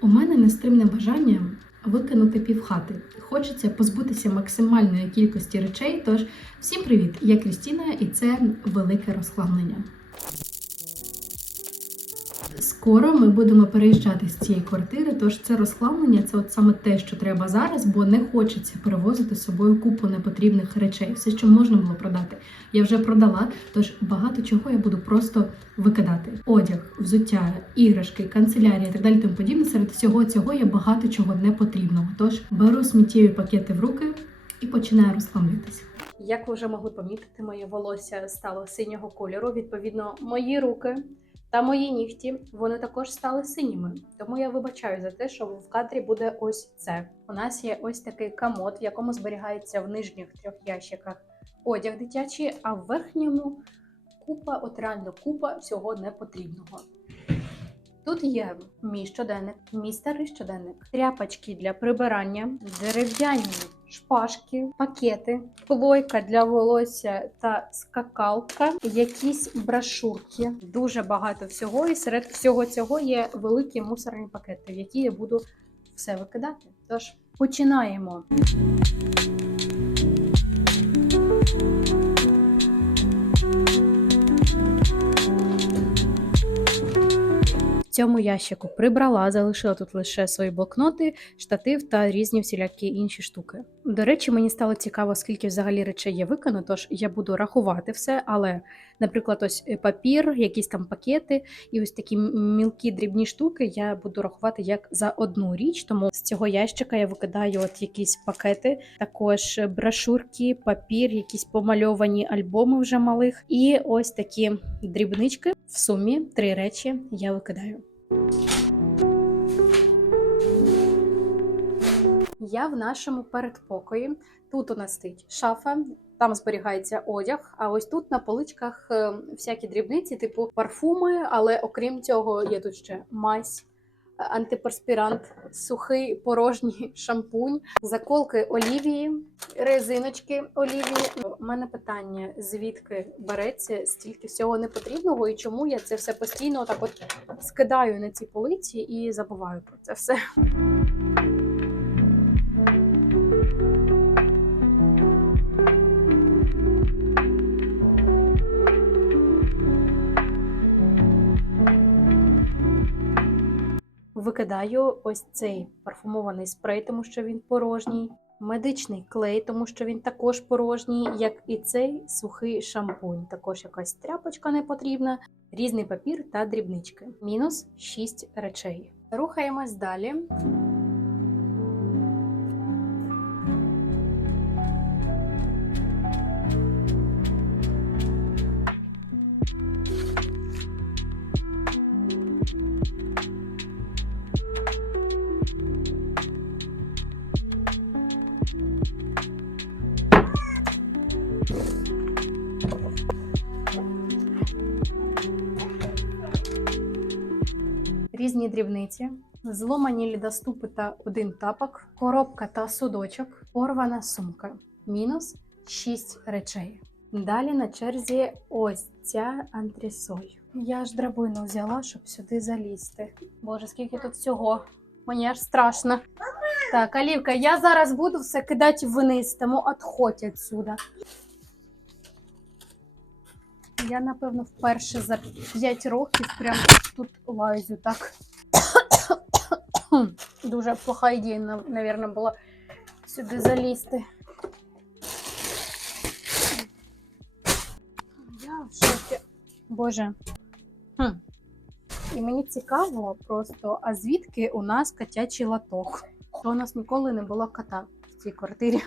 У мене нестримне бажання викинути півхати. Хочеться позбутися максимальної кількості речей. Тож всім привіт! Я Крістіна, і це велике розхламлення. Скоро ми будемо переїжджати з цієї квартири, тож це розхламлення це от саме те, що треба зараз, бо не хочеться перевозити з собою купу непотрібних речей. Все, що можна було продати, я вже продала. Тож багато чого я буду просто викидати: одяг, взуття, іграшки, канцелярія так далі. Тому подібне. Серед всього цього є багато чого непотрібного. Тож беру сміттєві пакети в руки і починаю розхламлюватися. Як ви вже могли помітити, моє волосся стало синього кольору. Відповідно, мої руки та мої нігті вони також стали синіми. Тому я вибачаю за те, що в кадрі буде ось це. У нас є ось такий камот, в якому зберігається в нижніх трьох ящиках одяг дитячий, а в верхньому купа, от реально купа всього непотрібного. Тут є мій щоденник, мій старий щоденник, тряпочки для прибирання, дерев'яні шпажки, пакети, плойка для волосся та скакалка, якісь брошурки. Дуже багато всього. І серед всього цього є великі мусорні пакети, в які я буду все викидати. Тож починаємо. Цьому ящику прибрала, залишила тут лише свої блокноти, штатив та різні всілякі інші штуки. До речі, мені стало цікаво, скільки взагалі речей є викину, тож я буду рахувати все. Але, наприклад, ось е, папір, якісь там пакети і ось такі мілкі дрібні штуки я буду рахувати як за одну річ. Тому з цього ящика я викидаю от якісь пакети, також брошурки, папір, якісь помальовані альбоми вже малих, і ось такі дрібнички. В сумі три речі я викидаю. Я в нашому передпокої. Тут у нас стоїть шафа, там зберігається одяг. А ось тут на поличках е, всякі дрібниці, типу парфуми, але окрім цього, є тут ще мазь, антиперспірант, сухий порожній шампунь, заколки олівії, резиночки олівії. У мене питання: звідки береться стільки всього непотрібного, і чому я це все постійно так от скидаю на ці полиці і забуваю про це все. Викидаю ось цей парфумований спрей, тому що він порожній, медичний клей, тому що він також порожній, як і цей сухий шампунь. Також якась тряпочка не потрібна, різний папір та дрібнички. Мінус 6 речей. Рухаємось далі. Дрібниці, зломані лідоступи та один тапок, коробка та судочок, порвана сумка. Мінус 6 речей. Далі на черзі ось ця антресоль. Я ж драбину взяла, щоб сюди залізти. Боже, скільки тут всього. Мені аж страшно. Так, Алівка, я зараз буду все кидати вниз, тому відходь відсюди. Я, напевно, вперше за 5 років прям тут лазю так. Дуже плоха ідея, нав- була сюди залізти. Я в шокі. Боже. Хм. І мені цікаво просто, а звідки у нас котячий латок? То у нас ніколи не було кота в цій квартирі.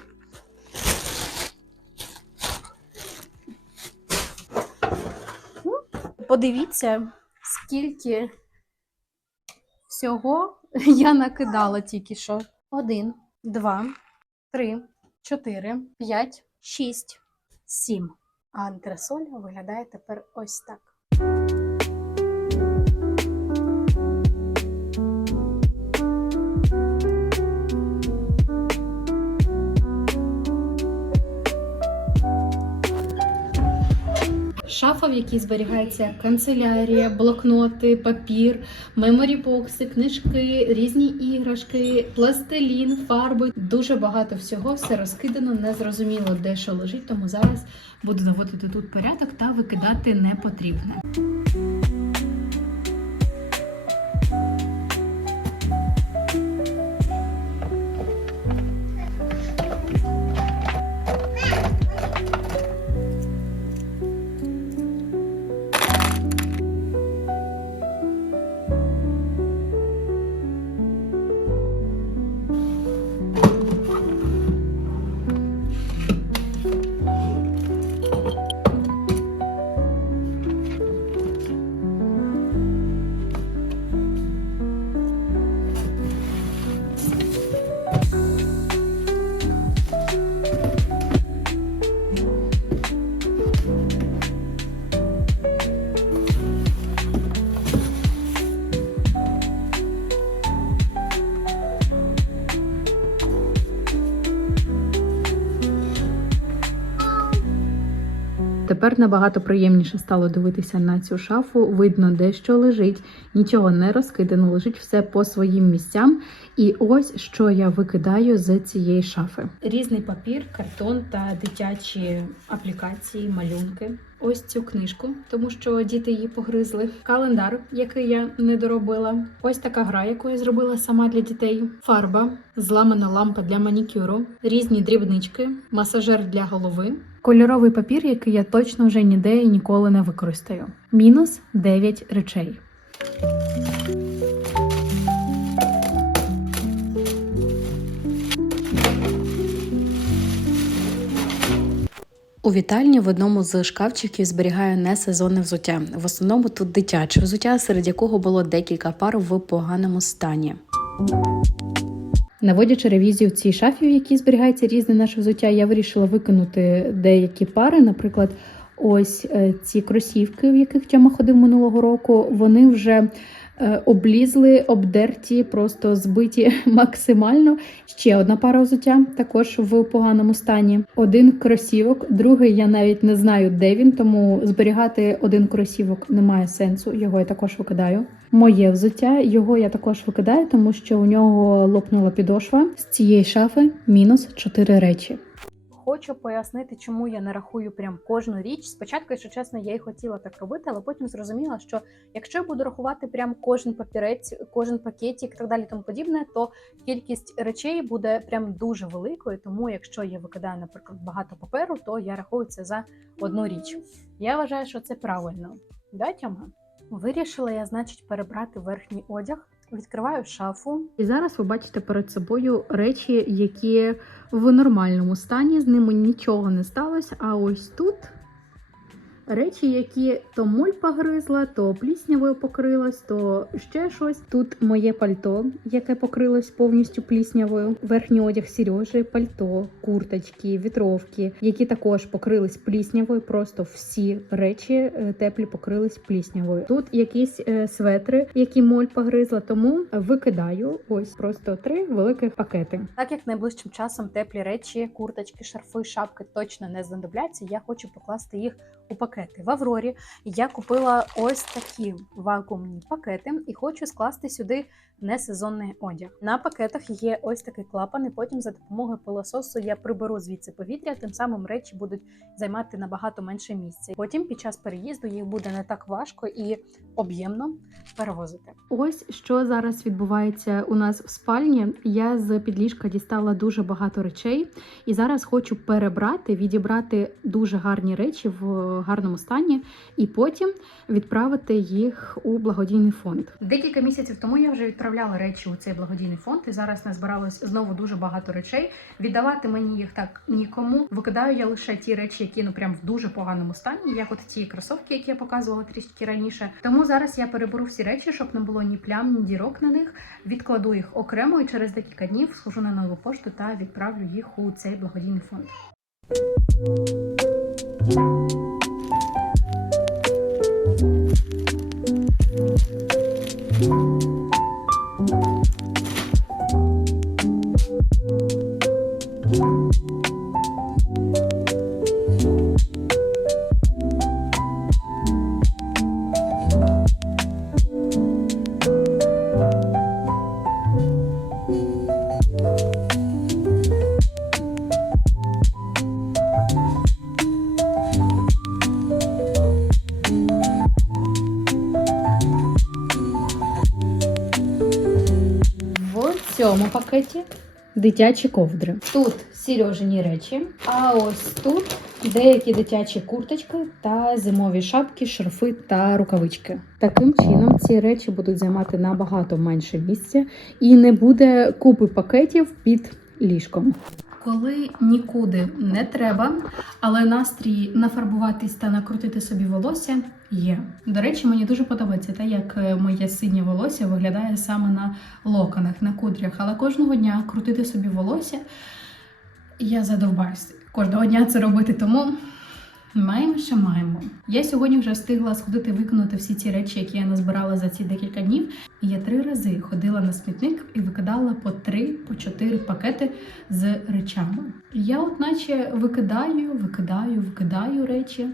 Подивіться, скільки всього я накидала тільки що. Один, два, три, чотири, п'ять, шість, сім. А антресоль виглядає тепер ось так. Шафа в якій зберігається канцелярія, блокноти, папір, меморі-бокси, книжки, різні іграшки, пластилін, фарби. Дуже багато всього, все розкидано, незрозуміло, де що лежить. Тому зараз буду наводити тут порядок та викидати непотрібне. Тепер набагато приємніше стало дивитися на цю шафу. Видно, де що лежить, нічого не розкидано, лежить все по своїм місцям. І ось що я викидаю з цієї шафи: різний папір, картон та дитячі аплікації, малюнки. Ось цю книжку, тому що діти її погризли. Календар, який я не доробила. Ось така гра, яку я зробила сама для дітей. Фарба, зламана лампа для манікюру, різні дрібнички, масажер для голови. Кольоровий папір, який я точно вже ніде і ніколи не використаю. Мінус 9 речей. У вітальні в одному з шкафчиків зберігаю несезонне взуття. В основному тут дитяче взуття, серед якого було декілька пар в поганому стані. Наводячи ревізію в цій шафі, в якій зберігається різне наше взуття, я вирішила викинути деякі пари. Наприклад, ось е, ці кросівки, в яких Тьома ходив минулого року, вони вже облізли, обдерті, просто збиті максимально. Ще одна пара взуття також в поганому стані. Один кросівок, другий я навіть не знаю, де він, тому зберігати один кросівок немає сенсу. Його я також викидаю. Моє взуття його я також викидаю, тому що у нього лопнула підошва з цієї шафи мінус 4 речі. Хочу пояснити, чому я не рахую прям кожну річ. Спочатку, якщо чесно, я й хотіла так робити, але потім зрозуміла, що якщо я буду рахувати прям кожен папірець, кожен пакетик так далі, тому подібне, то кількість речей буде прям дуже великою. Тому, якщо я викидаю, наприклад, багато паперу, то я рахую це за одну річ. Я вважаю, що це правильно. Да, Тьома? Вирішила я, значить, перебрати верхній одяг. Відкриваю шафу, і зараз ви бачите перед собою речі, які в нормальному стані, з ними нічого не сталося. А ось тут речі, які то моль погризла, то пліснявою покрилась, то ще щось. Тут моє пальто, яке покрилось повністю пліснявою. Верхній одяг Сережі, пальто, курточки, вітровки, які також покрились пліснявою. Просто всі речі е, теплі покрились пліснявою. Тут якісь е, светри, які моль погризла, тому викидаю ось просто три великих пакети. Так як найближчим часом теплі речі, курточки, шарфи, шапки точно не знадобляться, я хочу покласти їх у пакети. В Аврорі я купила ось такі вакуумні пакети і хочу скласти сюди несезонний одяг. На пакетах є ось такий клапан, і потім за допомогою пилососу я приберу звідси повітря, тим самим речі будуть займати набагато менше місця. Потім під час переїзду їх буде не так важко і об'ємно перевозити. Ось що зараз відбувається у нас в спальні. Я з підліжка дістала дуже багато речей, і зараз хочу перебрати, відібрати дуже гарні речі в гарному стані, і потім відправити їх у благодійний фонд. Декілька місяців тому я вже відправляла речі у цей благодійний фонд, і зараз назбиралось знову дуже багато речей. Віддавати мені їх так нікому. Викидаю я лише ті речі, які ну прям в дуже поганому стані, як от ті кросовки, які я показувала трішки раніше. Тому зараз я переберу всі речі, щоб не було ні плям, ні дірок на них. Відкладу їх окремо і через декілька днів схожу на нову пошту та відправлю їх у цей благодійний фонд. Пакеті дитячі ковдри. Тут Сережині речі, а ось тут деякі дитячі курточки та зимові шапки, шарфи та рукавички. Таким чином ці речі будуть займати набагато менше місця і не буде купи пакетів під ліжком. Коли нікуди не треба, але настрій нафарбуватись та накрутити собі волосся є. До речі, мені дуже подобається те, як е, моє синє волосся виглядає саме на локонах, на кудрях. Але кожного дня крутити собі волосся я задовбаюся. Кожного дня це робити, тому маємо, що маємо. Я сьогодні вже встигла сходити виконати всі ці речі, які я назбирала за ці декілька днів. І я три рази ходила на смітник і викидала по три, по чотири пакети з речами. Я, от наче, викидаю, викидаю, викидаю речі.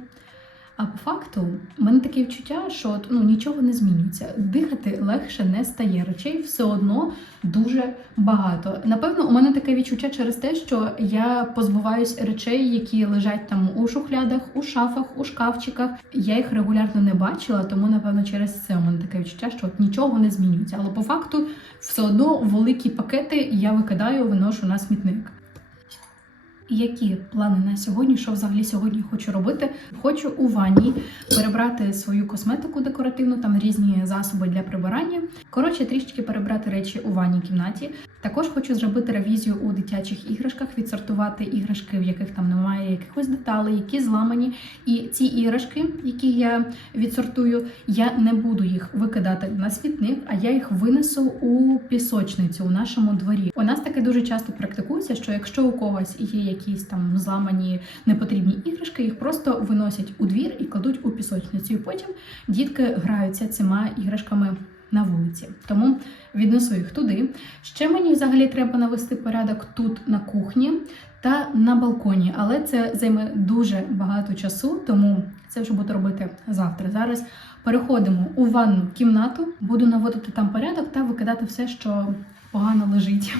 А по факту в мене таке відчуття, що ну, нічого не змінюється. Дихати легше не стає. Речей все одно дуже багато. Напевно, у мене таке відчуття через те, що я позбуваюсь речей, які лежать там у шухлядах, у шафах, у шкафчиках. Я їх регулярно не бачила, тому напевно через це у мене таке відчуття, що от нічого не змінюється. Але по факту все одно великі пакети я викидаю, виношу на смітник. Які плани на сьогодні? Що взагалі сьогодні хочу робити? Хочу у ванні перебрати свою косметику декоративну, там різні засоби для прибирання. Коротше, трішечки перебрати речі у ванній кімнаті. Також хочу зробити ревізію у дитячих іграшках, відсортувати іграшки, в яких там немає якихось деталей, які зламані. І ці іграшки, які я відсортую, я не буду їх викидати на смітник, а я їх винесу у пісочницю у нашому дворі. У нас таке дуже часто практикується, що якщо у когось є якісь там зламані непотрібні іграшки, їх просто виносять у двір і кладуть у пісочницю. Потім дітки граються цими іграшками на вулиці. Тому віднесу їх туди. Ще мені взагалі треба навести порядок тут на кухні та на балконі, але це займе дуже багато часу, тому це вже буду робити завтра. Зараз переходимо у ванну кімнату, буду наводити там порядок та викидати все, що погано лежить.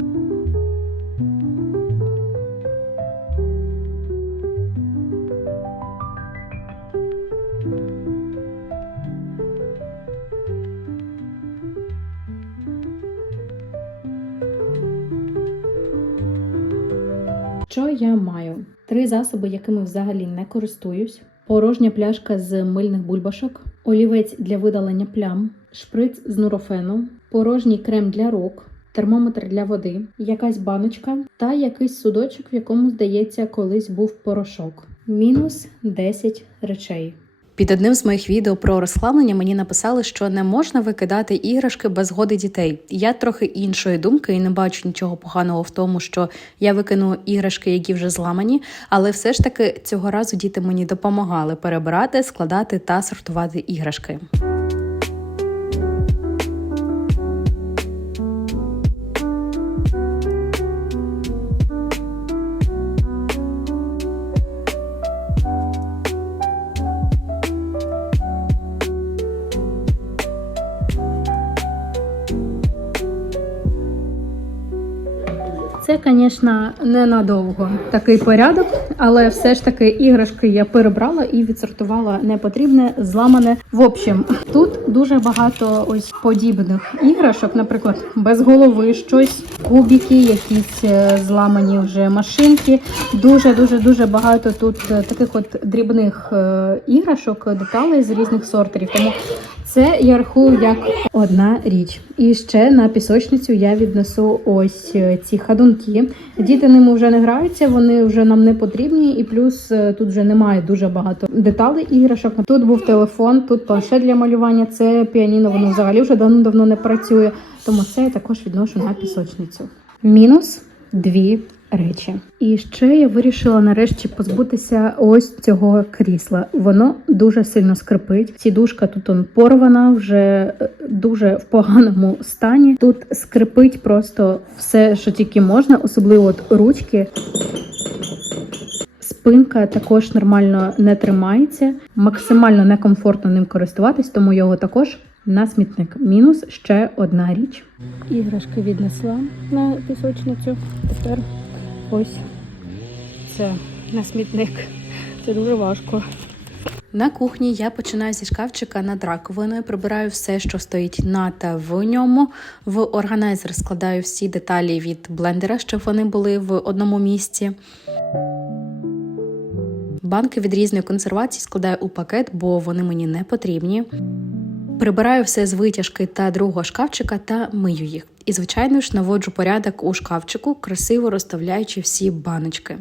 Що я маю? Три засоби, якими взагалі не користуюсь. Порожня пляшка з мильних бульбашок, олівець для видалення плям, шприц з нурофену, порожній крем для рук, термометр для води, якась баночка та якийсь судочок, в якому, здається, колись був порошок. Мінус 10 речей. Під одним з моїх відео про розслаблення мені написали, що не можна викидати іграшки без згоди дітей. Я трохи іншої думки і не бачу нічого поганого в тому, що я викину іграшки, які вже зламані, але все ж таки цього разу діти мені допомагали перебирати, складати та сортувати іграшки. Це, звісно, ненадовго такий порядок, але все ж таки іграшки я перебрала і відсортувала непотрібне, зламане. В общем, тут дуже багато ось подібних іграшок, наприклад, без голови щось, кубики, якісь е, зламані вже машинки. Дуже дуже дуже багато тут е, таких от дрібних е, іграшок, деталей з різних сортерів. Тому це я рахую як одна річ. І ще на пісочницю я віднесу ось е, ці ходунки. Діти ними вже не граються, вони вже нам не потрібні. І плюс е, тут вже немає дуже багато деталей іграшок. Тут був телефон, тут планшет для малювання. Це піаніно, воно взагалі вже давно-давно не працює. Тому це я також відношу на пісочницю. Мінус дві речі. І ще я вирішила нарешті позбутися ось цього крісла. Воно дуже сильно скрипить. Сідушка тут он порвана, вже е, дуже в поганому стані. Тут скрипить просто все, що тільки можна, особливо от ручки. Спинка також нормально не тримається, максимально некомфортно ним користуватись, тому його також на смітник. Мінус ще одна річ. Іграшки віднесла на пісочницю. Тепер ось це на смітник. Це дуже важко. На кухні я починаю зі шкафчика над раковиною, прибираю все, що стоїть на та в ньому. В органайзер складаю всі деталі від блендера, щоб вони були в одному місці. Банки від різної консервації складаю у пакет, бо вони мені не потрібні. Прибираю все з витяжки та другого шкафчика та мию їх. І, звичайно ж, наводжу порядок у шкафчику, красиво розставляючи всі баночки.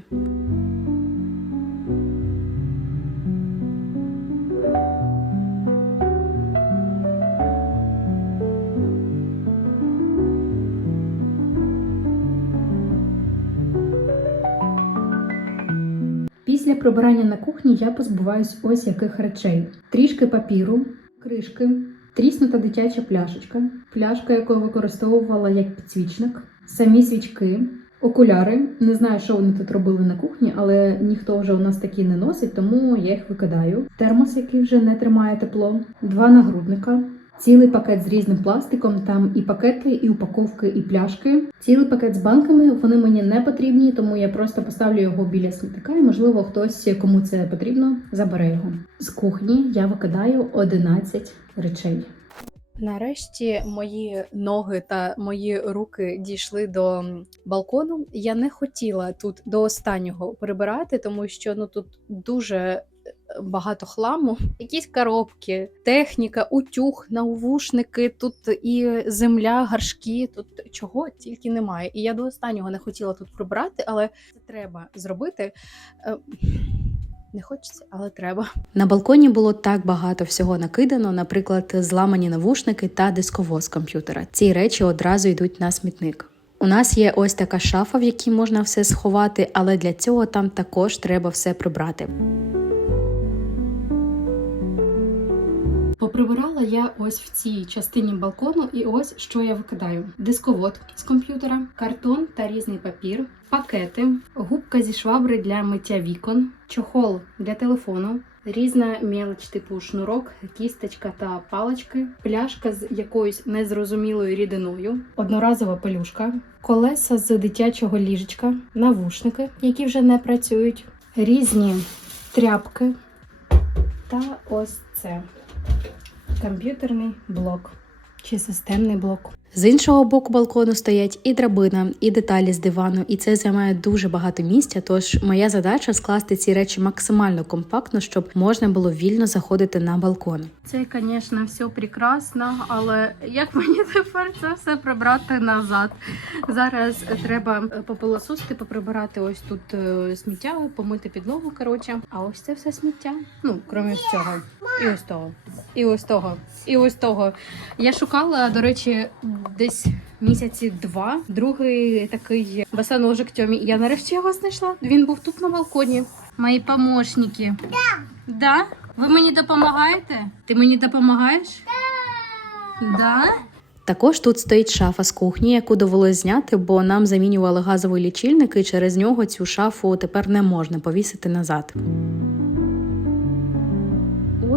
Після прибирання на кухні я позбуваюсь ось яких речей: трішки папіру, кришки, тріснута дитяча пляшечка, пляшка, яку використовувала як підсвічник, самі свічки, окуляри. Не знаю, що вони тут робили на кухні, але ніхто вже у нас такі не носить, тому я їх викидаю. Термос, який вже не тримає тепло, два нагрудника. Цілий пакет з різним пластиком, там і пакети, і упаковки, і пляшки. Цілий пакет з банками вони мені не потрібні, тому я просто поставлю його біля смітника, і можливо хтось, кому це потрібно, забере його. З кухні я викидаю 11 речей. Нарешті мої ноги та мої руки дійшли до балкону. Я не хотіла тут до останнього прибирати, тому що ну тут дуже багато хламу. Якісь коробки, техніка, утюг, навушники, тут і земля, гаршки, тут чого тільки немає. І я до останнього не хотіла тут прибирати, але це треба зробити. Е, Не хочеться, але треба. На балконі було так багато всього накидано, наприклад, зламані навушники та дисковоз комп'ютера. Ці речі одразу йдуть на смітник. У нас є ось така шафа, в якій можна все сховати, але для цього там також треба все прибрати. Поприбирала я ось в цій частині балкону, і ось що я викидаю: дисковод з комп'ютера, картон та різний папір, пакети, губка зі швабри для миття вікон, чохол для телефону. Різна мелоч, типу шнурок, кісточка та палички, пляшка з якоюсь незрозумілою рідиною, одноразова пелюшка, колеса з дитячого ліжечка, навушники, які вже не працюють, різні тряпки та ось це комп'ютерний блок чи системний блок. З іншого боку балкону стоять і драбина, і деталі з дивану, і це займає дуже багато місця. Тож моя задача скласти ці речі максимально компактно, щоб можна було вільно заходити на балкон. Це, звісно, все прекрасно, але як мені тепер це все прибрати назад? Зараз треба попилососити, поприбирати ось тут е, сміття, помити підлогу. Коротше, а ось це все сміття. Ну, крім ось цього, і ось того, і ось того, і ось того. Я шукала, до речі, десь місяці два. Другий такий босоножик Тьомі. Я нарешті його знайшла. Він був тут на балконі. Мої помощники. Да. Да? Ви мені допомагаєте? Ти мені допомагаєш? Да. Да? Також тут стоїть шафа з кухні, яку довелось зняти, бо нам замінювали газовий лічильник, і через нього цю шафу тепер не можна повісити назад.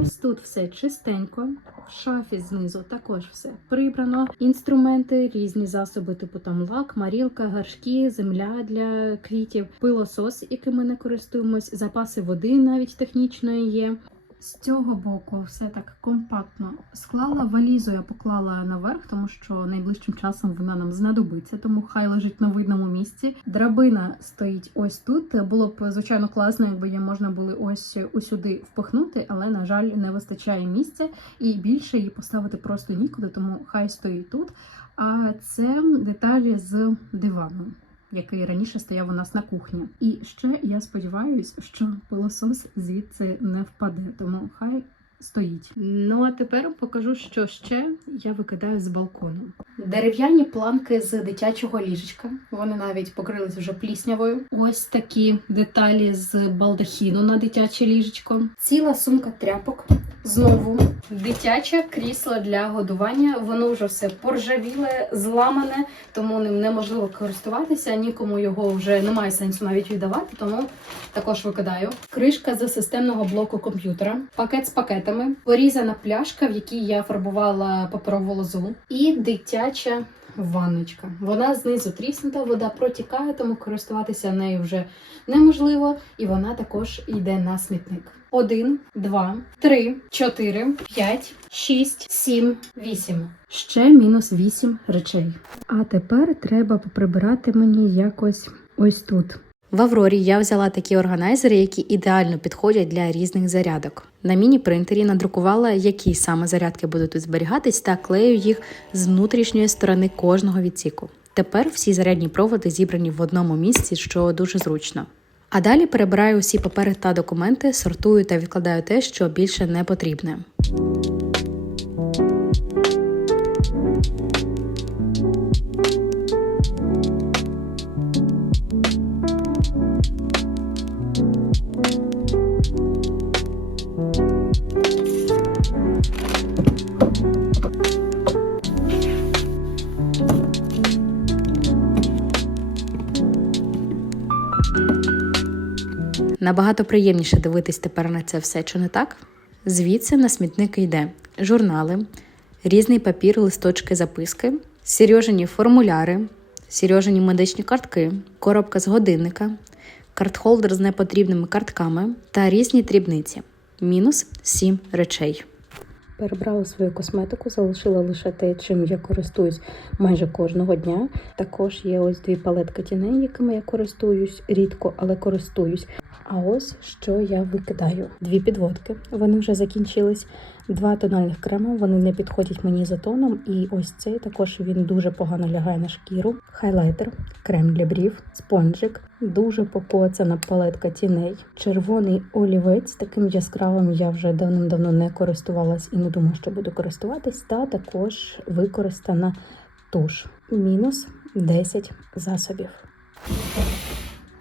Ось тут все чистенько. В шафі знизу також все прибрано. Інструменти, різні засоби, типу там лак, марілка, гаршки, земля для квітів, пилосос, яким ми не користуємось, запаси води навіть технічної є. З цього боку все так компактно склала. Валізу я поклала наверх, тому що найближчим часом вона нам знадобиться, тому хай лежить на видному місці. Драбина стоїть ось тут. Було б звичайно класно, якби її можна було ось усюди впихнути, але на жаль, не вистачає місця і більше її поставити просто нікуди, тому хай стоїть тут. А це деталі з дивану який раніше стояв у нас на кухні. І ще я сподіваюся, що пилосос звідси не впаде, тому хай стоїть. Ну а тепер покажу, що ще я викидаю з балкону. Дерев'яні планки з дитячого ліжечка. Вони навіть покрились вже пліснявою. Ось такі деталі з балдахіну на дитяче ліжечко. Ціла сумка тряпок. Знову дитяче крісло для годування. Воно вже все поржавіле, зламане, тому ним неможливо користуватися. Нікому його вже немає сенсу навіть віддавати, тому також викидаю. Кришка з системного блоку комп'ютера, пакет з пакетами, порізана пляшка, в якій я фарбувала паперову лозу, і дитяча. Ванночка. Вона знизу тріснута, вода протікає, тому користуватися нею вже неможливо, і вона також йде на смітник. 1, 2, 3, 4, 5, 6, 7, 8. Ще мінус 8 речей. А тепер треба поприбирати мені якось ось тут. В Аврорі я взяла такі органайзери, які ідеально підходять для різних зарядок. На міні-принтері надрукувала, які саме зарядки будуть тут зберігатись, та клею їх з внутрішньої сторони кожного відсіку. Тепер всі зарядні проводи зібрані в одному місці, що дуже зручно. А далі перебираю усі папери та документи, сортую та відкладаю те, що більше не потрібне. Набагато приємніше дивитись тепер на це все, чи не так? Звідси на смітник йде журнали, різний папір, листочки, записки, сережені формуляри, сережені медичні картки, коробка з годинника, картхолдер з непотрібними картками та різні дрібниці. Мінус 7 речей. Перебрала свою косметику, залишила лише те, чим я користуюсь майже кожного дня. Також є ось дві палетки тіней, якими я користуюсь рідко, але користуюсь. А ось що я викидаю: дві підводки, вони вже закінчились. Два тональних крема, вони не підходять мені за тоном. І ось цей також він дуже погано лягає на шкіру. Хайлайтер, крем для брів, спонжик, дуже покоцана палетка тіней, червоний олівець. Таким яскравим я вже давним-давно не користувалась і не думаю, що буду користуватись. Та також використана туш. Мінус 10 засобів.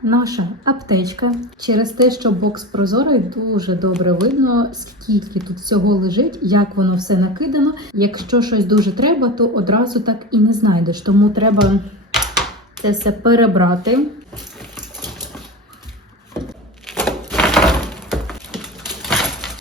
Наша аптечка через те, що бокс прозорий, дуже добре видно, скільки тут всього лежить, як воно все накидано. Якщо щось дуже треба, то одразу так і не знайдеш. Тому треба це все перебрати.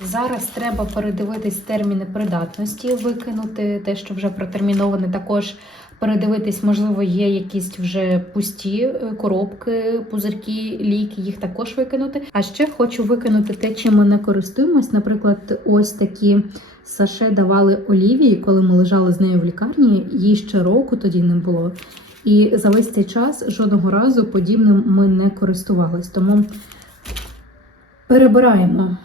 Зараз треба передивитись терміни придатності, викинути те, що вже протерміноване. Також передивитись, можливо, є якісь вже пусті е, коробки, пузирки, ліки, їх також викинути. А ще хочу викинути те, чим ми не користуємось. Наприклад, ось такі саше давали Олівії, коли ми лежали з нею в лікарні. Їй ще року тоді не було. І за весь цей час жодного разу подібним ми не користувались. Тому перебираємо.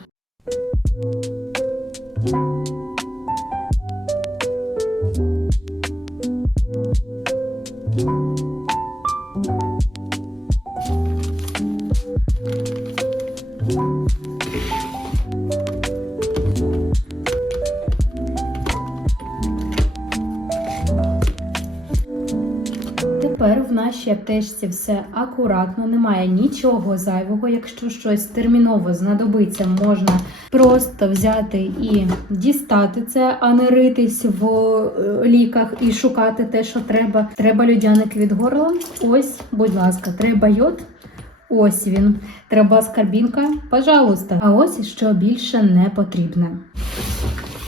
Тепер в нашій аптечці все акуратно, немає нічого зайвого. Якщо щось терміново знадобиться, можна просто взяти і дістати це, а не ритись в е, ліках і шукати те, що треба. Треба людяник від горла. Ось, будь ласка, треба йод. Ось він. Треба скарбінка. Пожалуйста. А ось що більше не потрібне.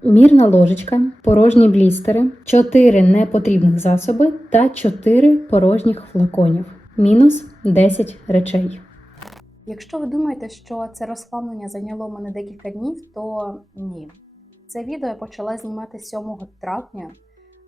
Мірна ложечка, порожні блістери, 4 непотрібних засоби та 4 порожніх флаконів. Мінус 10 речей. Якщо ви думаєте, що це розхламлення зайняло мене декілька днів, то ні. Це відео я почала знімати 7 травня,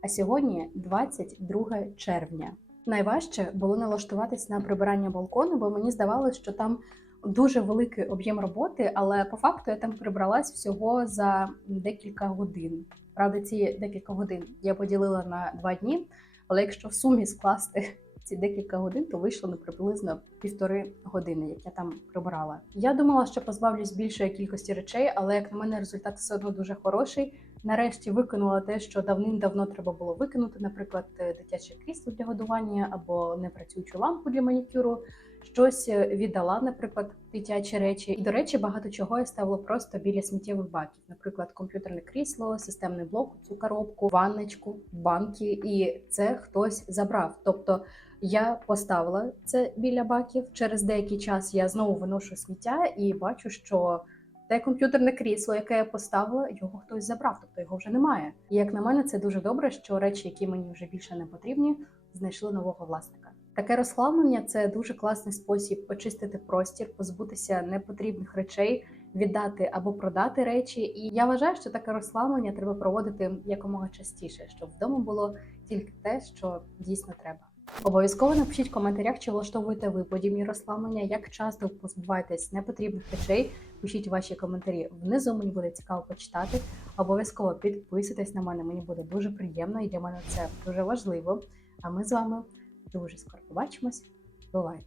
а сьогодні 22 червня. Найважче було налаштуватись на прибирання балкону, бо мені здавалося, що там дуже великий об'єм роботи, але по факту я там прибралась всього за декілька годин. Правда, ці декілька годин я поділила на два дні, але якщо в сумі скласти ці декілька годин, то вийшло на приблизно півтори години, як я там прибирала. Я думала, що позбавлюсь більшої кількості речей, але як на мене результат все одно дуже хороший. Нарешті викинула те, що давним-давно треба було викинути, наприклад, дитяче крісло для годування або непрацюючу лампу для манікюру. Щось віддала, наприклад, дитячі речі. І, до речі, багато чого я ставила просто біля сміттєвих баків. Наприклад, комп'ютерне крісло, системний блок, цю коробку, ванночку, банки, і це хтось забрав. Тобто я поставила це біля баків. Через деякий час я знову виношу сміття і бачу, що те комп'ютерне крісло, яке я поставила, його хтось забрав, тобто його вже немає. І як на мене, це дуже добре, що речі, які мені вже більше не потрібні, знайшли нового власника. Таке розхламлення це дуже класний спосіб очистити простір, позбутися непотрібних речей, віддати або продати речі. І я вважаю, що таке розслаблення треба проводити якомога частіше, щоб вдома було тільки те, що дійсно треба. Обов'язково напишіть в коментарях, чи влаштовуєте ви подібні розслаблення, як часто позбуваєтесь непотрібних речей. Пишіть ваші коментарі внизу. Мені буде цікаво почитати. Обов'язково підписуйтесь на мене. Мені буде дуже приємно, і для мене це дуже важливо. А ми з вами дуже скоро побачимось. Бувайте!